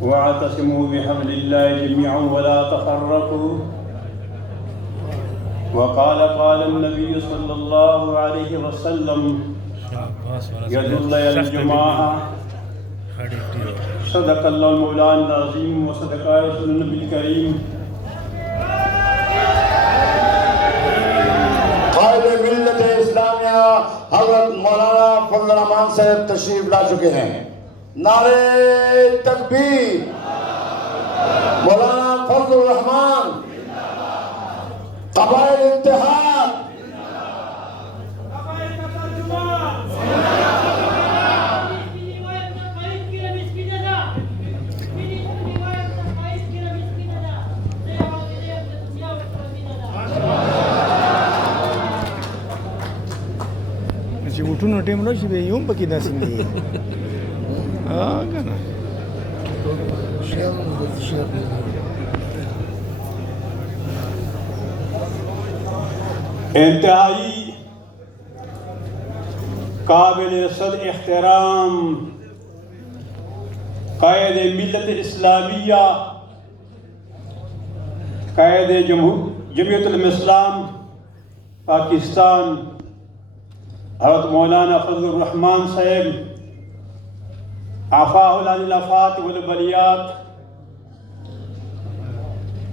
واعتصموا بحبل الله جميعا ولا تفرقوا. قال النبي صلى الله عليه وسلم يد الله الجماعة. صدق الله المولان العظيم وصدق رسول النبي الكريم. कायदे मिल्लत इस्लामिया हजरत मौलाना फजल रहमान साहब तशरीफ ला चुके हैं। नारे तकबीर। मौलाना फजल रहमान कबाइल इत्तेहाद। utuno temu shi bai yumpa ki dasin ne kana इंतहाई काबिल सद एहतराम कायद मिल्लत इस्लामिया कायद जमीयतुल इस्लाम पाकिस्तान हज़रत मौलाना फजल रहमान साहब आफाहुल अनिल आफात वल बलियात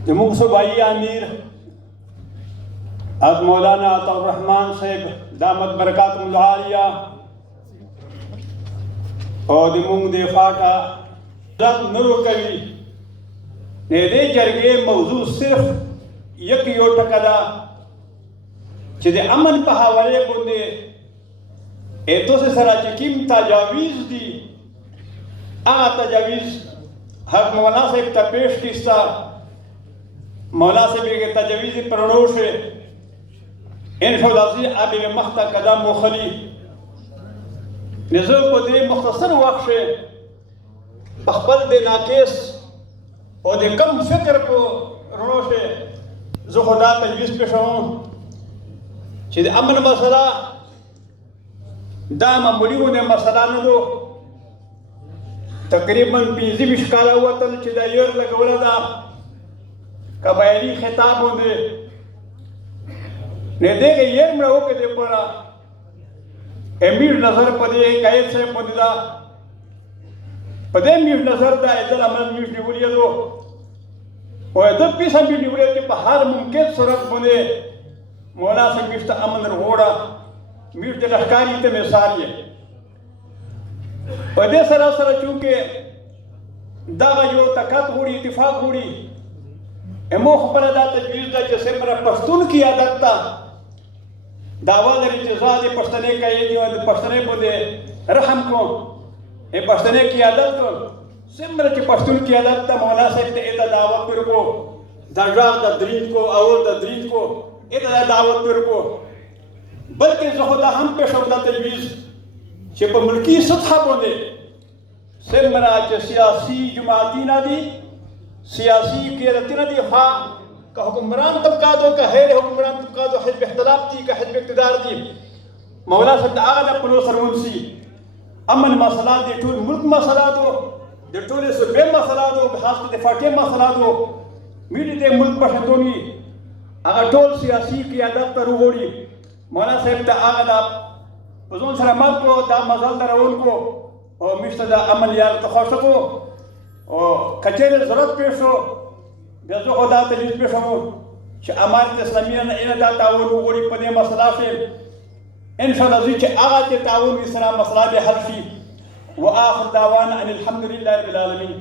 जमुग सूबाई आमिर हज़रत मौलाना अताउर रहमान साहब दामत बरकातुहुल आलिया और दिमुंग देफा का रंग नरो कवि ने दे जरगे मौजू सिर्फ यक यो टकदा चिदे अमन पहावले बुंदे एतो से सरा चिकिम तजावीज दी आ तजावीज हर मौला से एक तपेश किस्ता मौला से भी एक तजावीज प्रणोश इन फौलाजी आबी में मख्ता कदम मुखली निज़ो को दे मुख्तसर वक्त अखबल दे नाकेस और दे कम फिक्र को रोशे जो खुदा तजवीज़ पेश हूँ चिद अमन मसला दा मामूली ने मसला न दो तकरीबन 20 मिशकाला हुआ तल चिदायर लगवला दा कबायली खिताब होंगे ने दे के यर में हो के दे पड़ा एमीर नजर पदे कायद से पदिदा पदे मीर नजर दा इधर अमल मीर निवलिया दो और इधर पीछा मीर निवलिया के बाहर मुमकिन सूरत बने मौला से मिश्ता अमन रोड़ा मीर के लश्कारी ते में सारी पदे सरासर चूंकि दागा जो तकत हुई इत्तिफाक हुई एमो खबर दा तजवीज़ दा जैसे मेरा पश्तून की आदत था दावा दरी जज़ाद पश्तने का ये जो पश्तने बोले रहम को ये पश्तने की आदत को सिमर के पश्तून की आदत था मौला से इतना दावत पर को दर्जा दरीज को और दरीज को इतना दावत पर को बल्कि ज़हुदा हम पे शब्दा तजवीज़ शिप मुल्की सतह बोले सिमरा के सियासी जमाती ना दी सियासी के रतिना दी हाँ का हुक्मरान तबका दो का है हुक्मरान तबका दो हिज़्ब इख्तिलाफ दी का हिज़्ब इक़्तिदार दी मौला सब आला पनो सरवंसी अमन मसला दे टूल मुल्क मसला दो दे टूल सुबे मसला दो खास के फाटे मसला दो मीडी दे मुल्क पशतोनी अगर टोल सियासी की आदत तरुगोड़ी मौला साहब दा आला पजोन सरा मत को दा मजल दरा उनको और मिश्ता अमल यार तो खुश को और कचेरे जरूरत पेश हो बेजो खुदा तजवीज़ पेश हो कि अमारत इस्लामिया ने इन दा ताउन गोड़ी पदे मसला से इंशाअल्लाह जी के आगा के ताउन इस तरह मसला बे हल व आखिर दावाना अनिल हम्दुलिल्लाहि रब्बिल आलमीन।